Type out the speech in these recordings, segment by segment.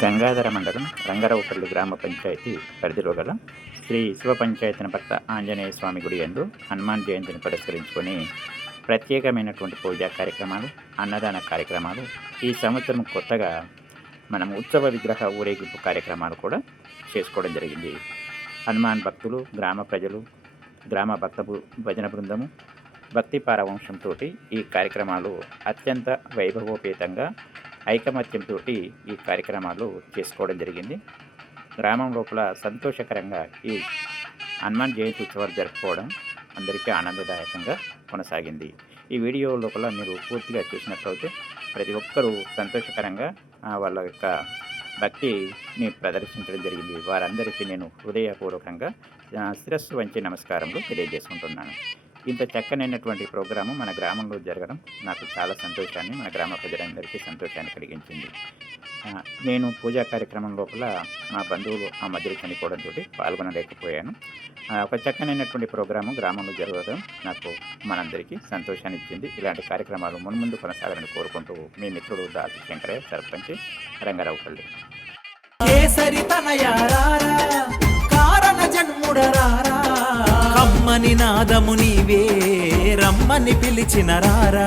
గంగాధర మండలం రంగారావుపల్లి గ్రామ పంచాయతీ పరిధిలో గల శ్రీ శివ పంచాయతీన భక్త ఆంజనేయ స్వామి గుడి యందు హనుమాన్ జయంతిని పురస్కరించుకొని ప్రత్యేకమైనటువంటి పూజా కార్యక్రమాలు, అన్నదాన కార్యక్రమాలు, ఈ సంవత్సరం కొత్తగా మనం ఉత్సవ విగ్రహ ఊరేగింపు కార్యక్రమాలు కూడా చేసుకోవడం జరిగింది. హనుమాన్ భక్తులు, గ్రామ ప్రజలు, గ్రామ భజన బృందము, భక్తి పారవంశంతో ఈ కార్యక్రమాలు అత్యంత వైభవోపేతంగా ఐకమత్యంతో ఈ కార్యక్రమాలు చేసుకోవడం జరిగింది. గ్రామం లోపల సంతోషకరంగా ఈ హనుమాన్ జయంతి ఉత్సవాలు జరుపుకోవడం అందరికీ ఆనందదాయకంగా కొనసాగింది. ఈ వీడియో లోపల మీరు పూర్తిగా చూసినట్లయితే ప్రతి ఒక్కరూ సంతోషకరంగా వాళ్ళ యొక్క భక్తిని ప్రదర్శించడం జరిగింది. వారందరికీ నేను హృదయపూర్వకంగా శిరస్సు వంచి నమస్కారములు తెలియజేసుకుంటున్నాను. ఇంత చక్కనైనటువంటి ప్రోగ్రాము మన గ్రామంలో జరగడం నాకు చాలా సంతోషాన్ని, మన గ్రామ ప్రజలందరికీ సంతోషాన్ని కలిగించింది. నేను పూజా కార్యక్రమం లోపల మా బంధువులు ఆ మధ్యలో చనిపోవడంతో పాల్గొనలేకపోయాను. ఒక చక్కనైనటువంటి ప్రోగ్రాము గ్రామంలో జరగడం నాకు మనందరికీ సంతోషాన్ని ఇచ్చింది. ఇలాంటి కార్యక్రమాలు మున్ముందు కొనసాగాలని కోరుకుంటూ మీ మిత్రుడు దాసి శంకరయ్య, సర్పంచ్, రంగారావుపల్లి. కమ్మని నాదము నీవే రమ్మని పిలిచిన రారా,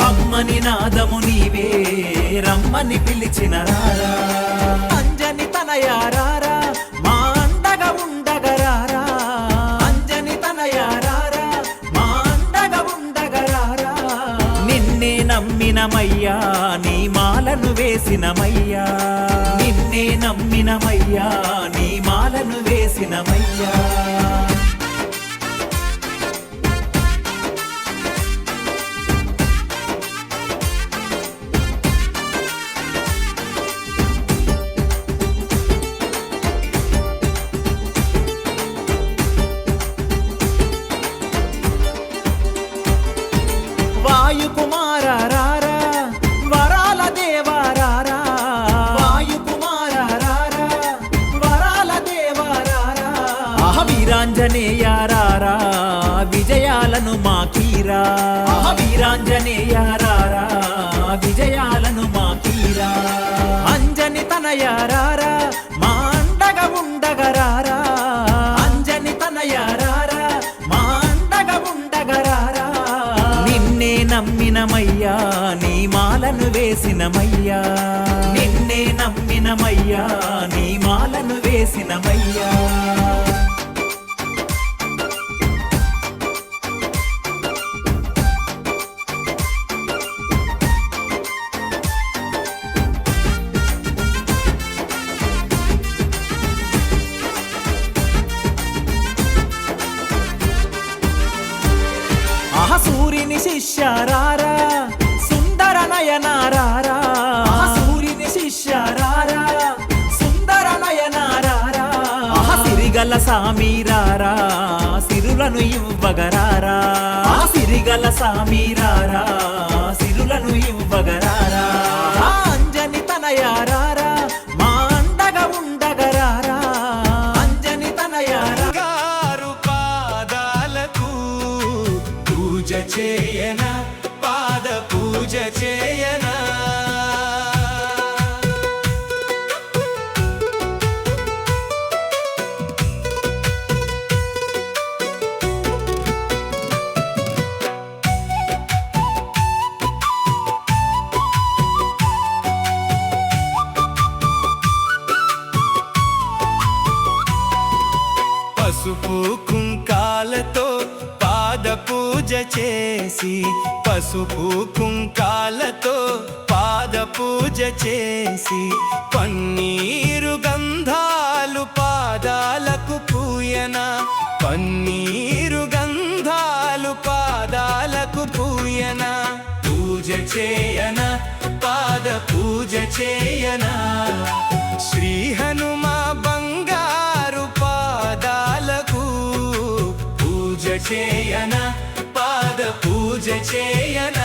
కమ్మని నాదము నీవే రమ్మని పిలిచిన రారా, అంజని తనయారారా మా అండగా ఉండగరారా, అంజని తనయారారా మా అండగా ఉండగరారా, నిన్నే నమ్మినమయ్యా నీ మాలను వేసినమయ్యా, నిన్నే నమ్మినమయ్యా నీ మాలను వేసినమయ్యా. వాయుకుమార రారా వరాల దేవా రారా, వాయుకుమార రారా వరాల దేవా రారా, వీరాంజనేయ రారా విజయాలను మాకీరా, వీరాంజనేయ రారా విజయాలను మాకీరా, అంజని తనయ రారా మా అండగా ఉండగరారా, అంజని తనయ రారా మా అండగా ఉండగరారా, నిన్నే నమ్మినమయ్యా నీ మాలను వేసినమయ్యా, నిన్నే నమ్మినమయ్యా నీ మాలను వేసినమయ్యా. సూర్యుని శిష్యారారా సుందర నయనారారా, సూర్యుని శిష్యారారా సుందర నయనారారా, సిరిగల సామీరారా సిరులను ఇవ్వగరారా, సిరిగల సామీరారా సిరులను ఇవ్వగరారా, అంజని తనయారారా మా అండగా ఉండగరారా, అంజని తనయారా పూజ చేయన పాద పూజ చేయన, పసుపు కుంకాలతో పాద పూజ చేసి, పసుపు కుంకాలతో పాద పూజ చేసి, పన్నీరు గంధాలు పాదాలకు పూయన, పన్నీరు గంధాలు పాదాలకు పూయన, పూజ చేయన పాద పూజ చేయన, శ్రీ హనుమా బంగారు పాదాలకు పూజ చేయన పాద పూజ చేయన.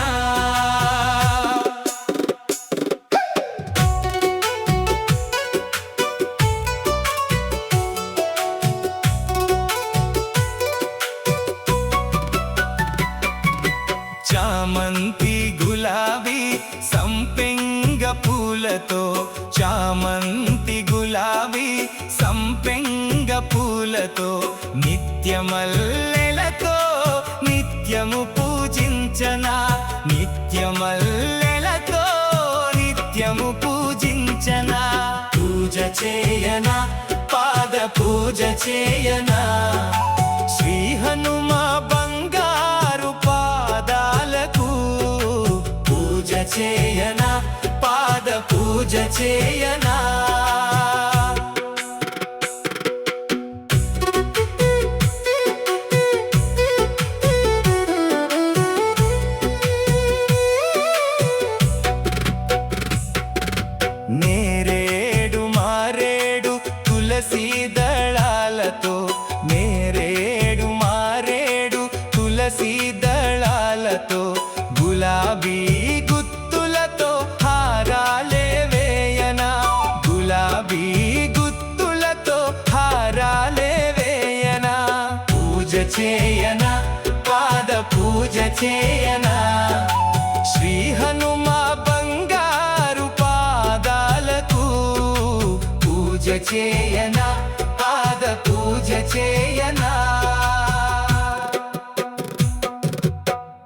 చామంతి గులాబీ సంపెంగ పూలతో చామంతి గులాబీ సంపెంగ పూలతో నిత్యమల్లెలతో నిత్యము పూజించనా నిత్యమల్లెలతో నిత్యము పూజించనా పూజ చేయనా పాద పూజ చేయనా శ్రీ హనుమ బంగారు పాదాలకు పూజ చేయనా పాద పూజ చేయనా నేరేడు మారేడు తులసి దళాలతో నేరేడు మారేడు తులసి దళాలతో గులాబీ గుత్తులతో హారాలే వేయనా గులాబీ గుత్తులతో హారాలే వేయనా పూజ చేయనా పాద పూజ చేయనా శ్రీ హనుమ బంగారు పాదాలకు పూజ చేయనా పాద పూజ చేయనా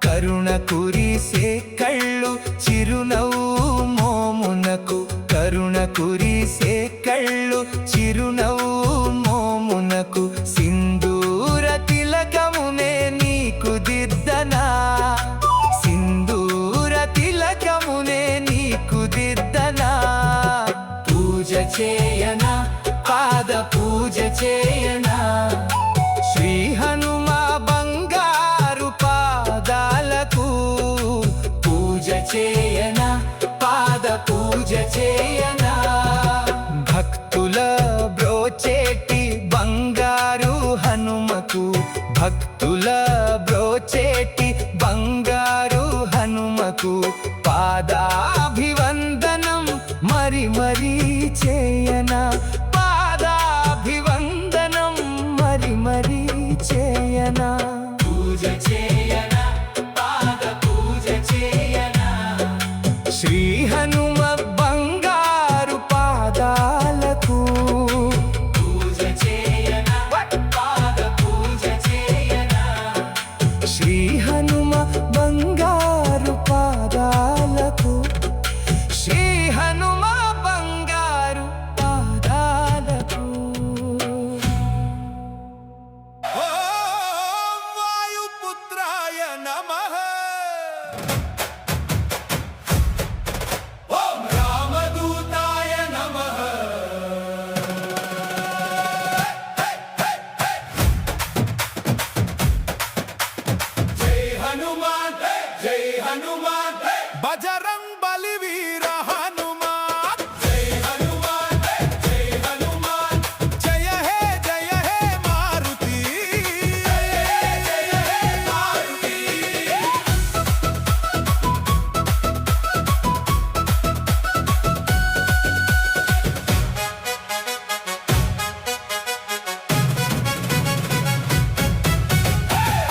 కరుణ కురిసే కళ్ళు చిరునవ్వు మోమునకు కరుణ కురిసే కళ్ళు చిరునవ్వు మోమునకు సింధూర తిలకమునే నీకు దిద్దనా సింధూర తిలకమునే నీకు దిద్దనా పూజ చేయనా పాద పూజ చేయనా శ్రీ హనుమ బంగారు పాదాలకు పూజ చేయనా పాద పూజ చేయనా భక్తుల బ్రోచేటి బంగారు హనుమకు భక్తుల బ్రోచేటి బంగారు హనుమకు పాదాభివందనం మరి మరి చేయనా పాదాభివందనం మరి మరి చేయనా పూజ చేయనా పాద పూజ చేయనా శ్రీ హనుమ బంగారు పాదాలకు పూజ చేయనా పాద పూజ చేయనా శ్రీ హనుమ బంగారు పాదాలకు శ్రీ హనుమ బంగారు పాదాలకు ఓం వాయుపుత్రాయ నమః ఓం రామదూతాయ నమః జై హనుమాన్ జై హనుమాన్ బజరంగ్ బలి వీర హనుమాన్ జై హనుమాన్ జై హనుమాన్ జయ హే మారుతి జయ హే మారుతి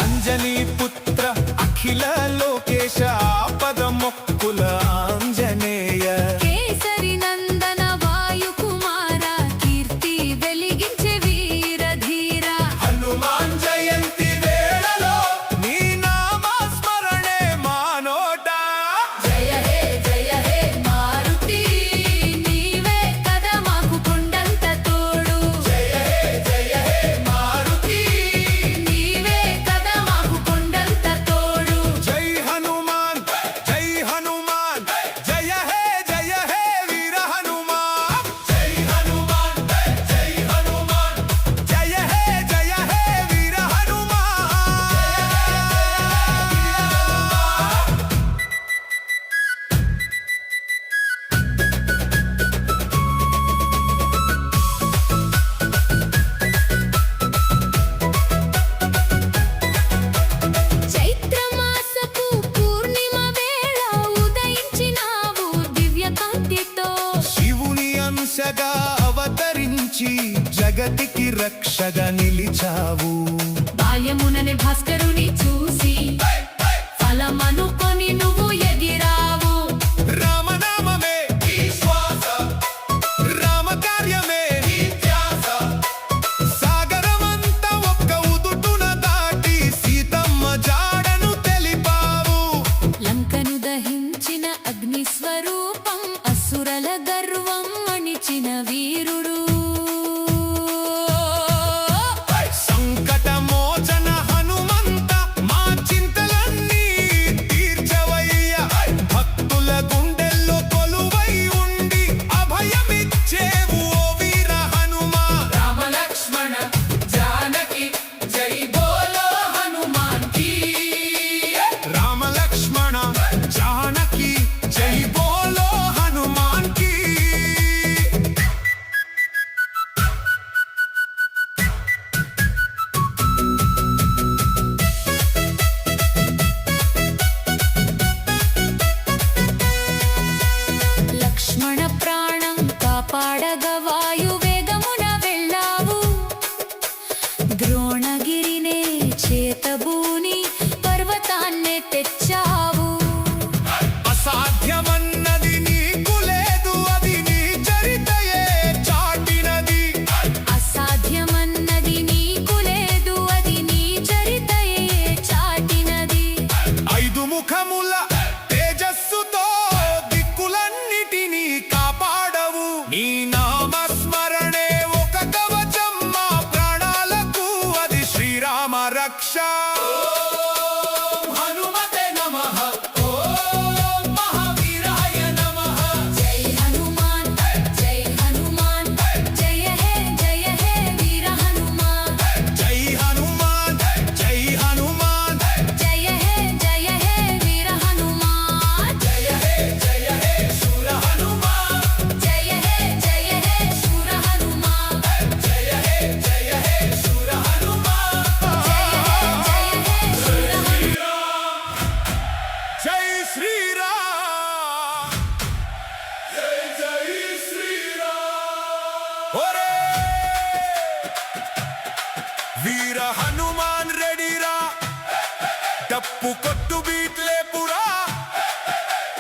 అంజనీ పుత్ర అఖిల లోకేశ ఆపద మొక్కుల ఆంజనేయ కేసరి నందన వాయు కుమార కీర్తి వెలిగించే వీర ధీర హనుమాన్ జయంతి వేళలో నీ నామస్మరణే మానోట జయ హే మారుతి నీవే కదా మాకు కొండంత తోడు జయ హే మారుతి నీవే కదా మాకు కొండంత తోడు జై హనుమాన్ జయ హే వీర హనుమాన్ జై హనుమాన్ జయ హే వీర హనుమాన్ చైత్రమాసపు పూర్ణిమ వేళ ఉదయించినావు దివ్య కాంతితో శివుని అంశగా అవతరించి జగతికి రక్షగా నిలిచావు బాల్యముననే భాస్కరుని చూసి ఫలమనుకొని నువ్వు ఎగిరావు రామనామమే ఈ శ్వాస సర్వం అణిచిన వీరుడు సంకట మోచన హనుమంత మా చింతలన్నీ తీర్చవయ్య భక్తుల గుండెల్లో కొలువై ఉండి అభయమిచ్చేవు ఓ వీర హనుమా రామ లక్ష్మణ జానకి జై బోలో హనుమాన్ కీ రామ లక్ష్మణ జానకి జై బోలో హనుమాన్ కీ లక్ష్మణ ప్రాణం కాపాడగ వాయువేగమున వెళ్ళావు ద్రోణగిరినే చేతబూని పర్వతాన్నే తెచ్చావు అసాధ్యమన్నది నీకు లేదు అది నీ చరితయే చాటినది అసాధ్యమన్నది నీకు లేదు అది నీ చరితయే చాటినది ఐదు ముఖముల తేజస్సుతో దిక్కులన్నిటినీ కాపాడవు నీ నామస్మరణే ఒక కవచం మా ప్రాణాలకు అది శ్రీరామ రక్ష హనుమతే నమః ఓం మహావీరాయ నమః జై హనుమాన్ జై హనుమాన్ జయ హే వీర హనుమాన్ జై హనుమాన్ జై హనుమాన్ జయ హే వీర హనుమాన్ జయ హే శూర హనుమాన్ జయ హే శూర హనుమాన్ జయ హే శూర హనుమాన్ జై శ్రీరామ్ జై శ్రీరామ్ ఒరే వీర హనుమాన్ రెడీరా డప్పు కొట్టు బీట్లే పురా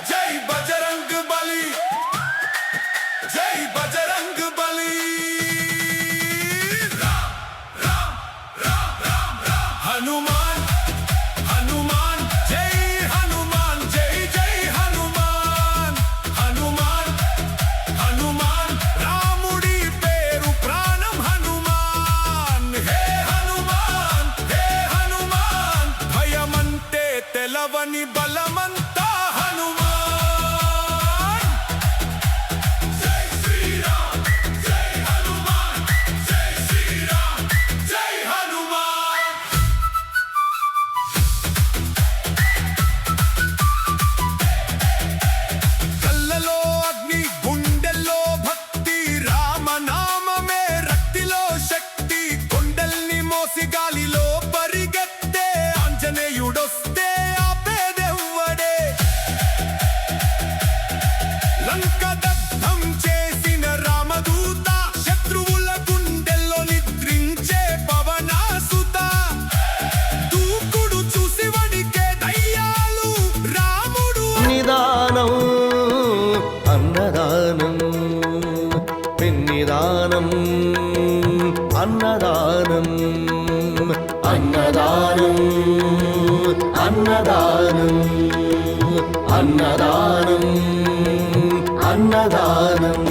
జై బజరంగ్ బలి జై బజరంగ్ బలి హనుమాన్ హనుమాన్ జై హనుమాన్ జై జై హనుమాన్ హనుమాన్ హనుమాన్ రాముడి పేరు ప్రాణం హనుమాన్ హే హనుమాన్ భయమంటే తెలవని బలమంతా హనుమాన్ జై శ్రీరామ్ జై హనుమాన్ జై శ్రీరామ్ జై హనుమాన్ కళ్ళలో అగ్ని గుండెల్లో భక్తి రామనామమే రక్తిలో శక్తి గుండెల్ని మోసి గాలిలో పరిగెత్తే ఆంజనేయుడొస్తే ఆపేదెవ్వడే లంక దగ్ధం చేసిన రామదూత శత్రువుల గుండెల్లో నిద్రించే పవనాసుత దూకుడు చూసి వడికే దయ్యాలు రాముడు నిదానం అన్నదానం పిన్నిదానం అన్నదానం అన్నదానం అన్నదానం అన్నదానం అన్నదానం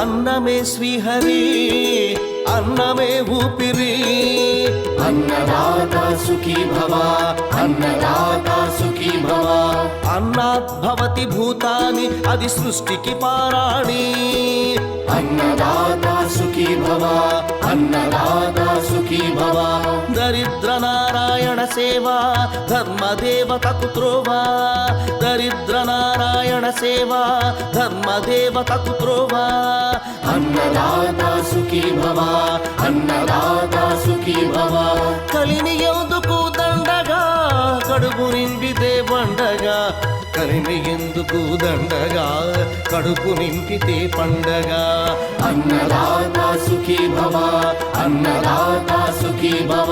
అన్నమే శ్రీహరి అన్నమే ఊపిరి అన్నదాత సుఖీ భవ అన్నదాత సుఖీ భవ అన్నాత్ భవతి భూతాని అది సృష్టికి పారాణి అన్నదాత సుఖీ భవ అన్నదాత సుఖీ భవ దరిద్ర నారాయణ సేవా ధర్మదేవతకు త్రోవా దరిద్ర నారాయణ సేవా ధర్మదేవతకు త్రోవా అన్నదాత సుఖీ భవ అన్నదాత సుఖీ భవ కలిని ఎందుకు దండగా కడుపు నింపితే పండగ కలిమి ఎందుకు దండగా కడుపు నింపితే పండగ అన్నదాత సుఖీ భవ అన్నదాత సుఖీ భవ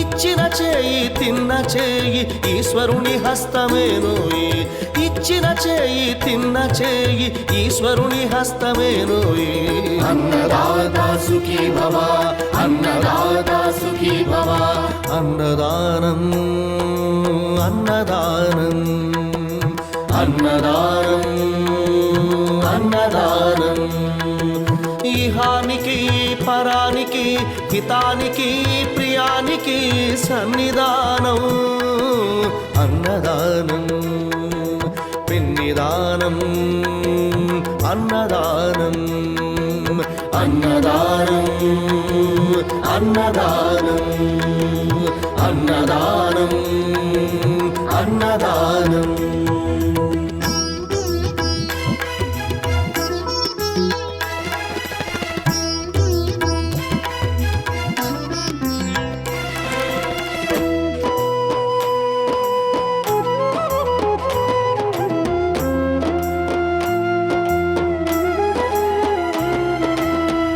ఇచ్చిన చేయి తిన్న చేయి ఈశ్వరుని హస్తమేనోయి ఇచ్చిన చేయి తిన్న చేయి ఈశ్వరుని హస్తమేనోయి అన్నదాత సుఖీ భవ అన్నదాత సుఖీ భవ అన్నదానం అన్నదానం అన్నదానం అన్నదానం ఈహానికి పరానికి హితానికి ప్రియానికి సన్నిధానం అన్నదానం పిన్నిదానం అన్నదానం అన్నదానం అన్నదానం అన్నదానం అన్నదానం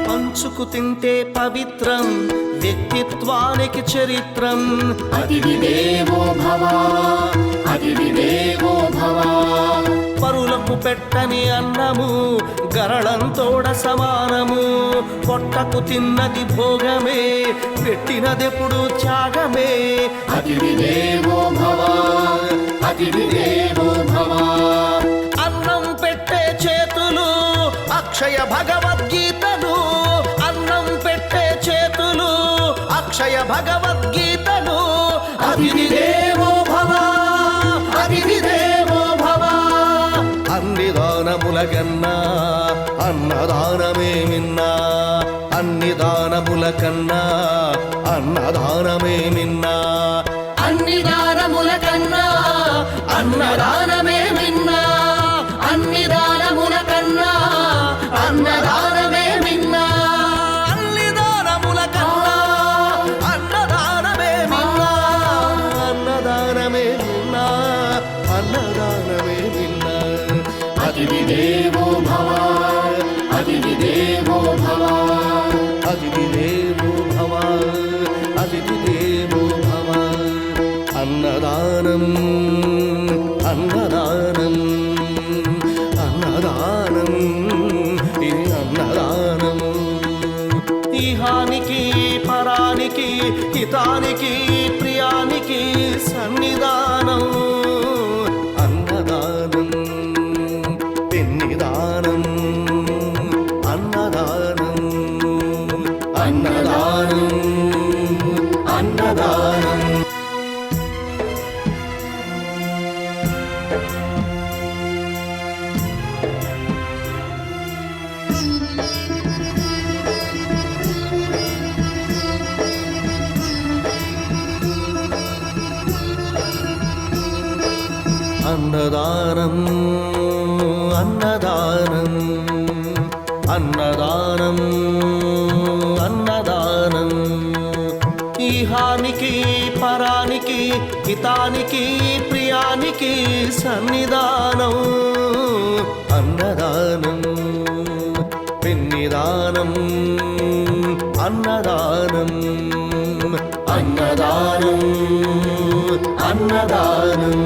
పంచుకు తింటే పవిత్రం వ్యక్తిత్వానికి చరిత్రం అతిథి దేవో భవ అతిథి దేవో భవ పరులకు పెట్టని అన్నము గరళంతోడ సమానము పొట్టకు తిన్నది భోగమే పెట్టినదెప్పుడు త్యాగమే అతిథి దేవో భవ అతిథి దేవో భవ అన్నం పెట్టే చేతులు అక్షయ భగవద్గీతలు అన్నం పెట్టే చేతులు అక్షయ భగవద్గీతలు అతిథి దేవో భవ అతిథి దేవో భవ అన్ని దానముల కన్నా అన్నదానమే మిన్నా అన్ని దానముల కన్నా అన్నదానమే మిన్నా అన్ని దానముల కన్నా అన్నదానమే మిన్నా అన్ని దానముల కన్నా అన్నదానమే మిన్నా అన్ని దానముల కన్నా అన్నదానమే మిన్నా అన్నదానమే మిన్నా అన్నదానమే మిన్నా అతిథి దేవో భవ అతిథి దేవో భవ అతిథి దేవో భవ అతిథి దేవో భవ అన్నదానం అన్నదానం అన్నదానం ఇది అన్నదానం ఈహానికి పరానికి హితానికి ప్రియానికి సన్నిధానం అన్నదానం పెన్నిదానం అన్నదానం అన్నదానం అన్నదానం అన్నదానం అన్నదానం అన్నదానం అన్నదానం ఈహానికి పరానికి హితానికి ప్రియానికి సన్నిధానం అన్నదానం పిన్నిదానం అన్నదానం అన్నదానం అన్నదానం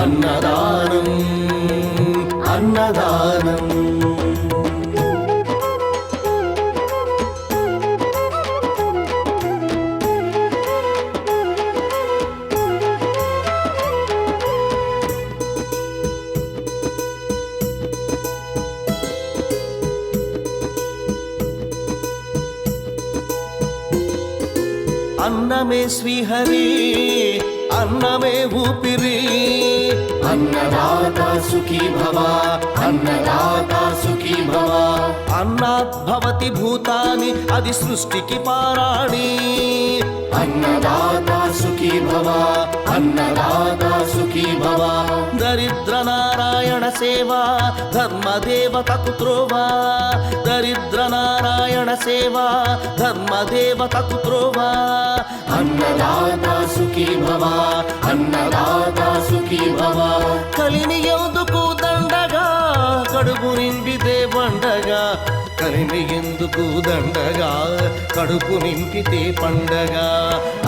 అన్నదానం అన్నదానం అన్నమే శ్రీహరి అన్నమే ఊపిరి అన్నదాత సుఖీ భవ అన్నదాత సుఖీ భవ అన్నాత్ భవతి భూతాని అది సృష్టికి పారాణి అన్నదాత సుఖీ భవ అన్నదాత సుఖీ భవ దరిద్ర నారాయణ సేవ ధర్మదేవతకు త్రోవ దరిద్ర నారాయణ సేవ ధర్మదేవతకు త్రోవ అన్నదాత సుఖీ భవ అన్నదాత సుఖీ భవ కలిని ఎందుకు దండగా కడుపు నింపితే పండగా కలిని ఎందుకు దండగా కడుపు నింపితే పండగ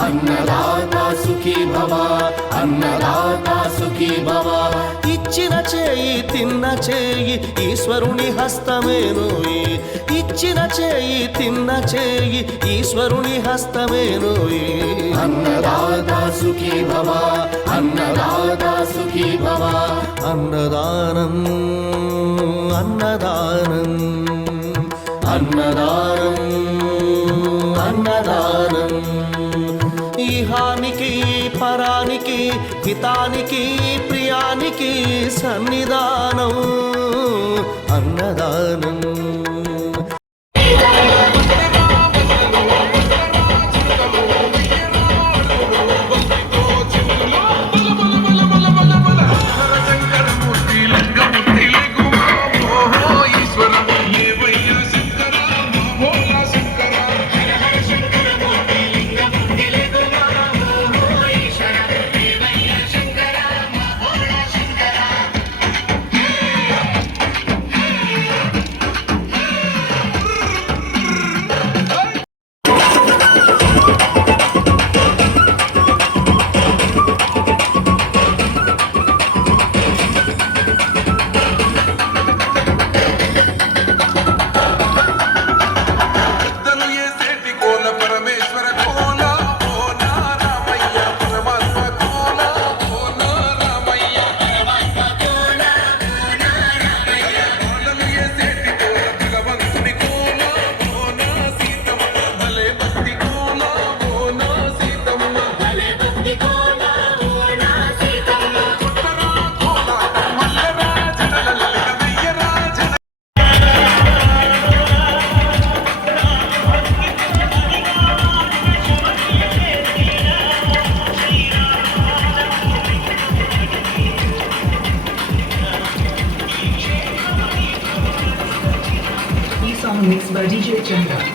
అన్నదాత సుఖీ భవ అన్నదాత సుఖీ భవ ఇచ్చిన చేయి తిన్న చేయి ఈశ్వరుని హస్తమేనోయి ఇచ్చిన చేయి తిన్న చేయి ఈశ్వరుని హస్తమేనోయి అన్నదాత సుఖీ భవ అన్నదాత సుఖీ భవ అన్నదానం అన్నదానం అన్నదానం అన్నదానం ఇహానికి పరానికి హితానికి ప్రియానికి సన్నిధానం అన్నదానం Song mixed by DJ Chandra.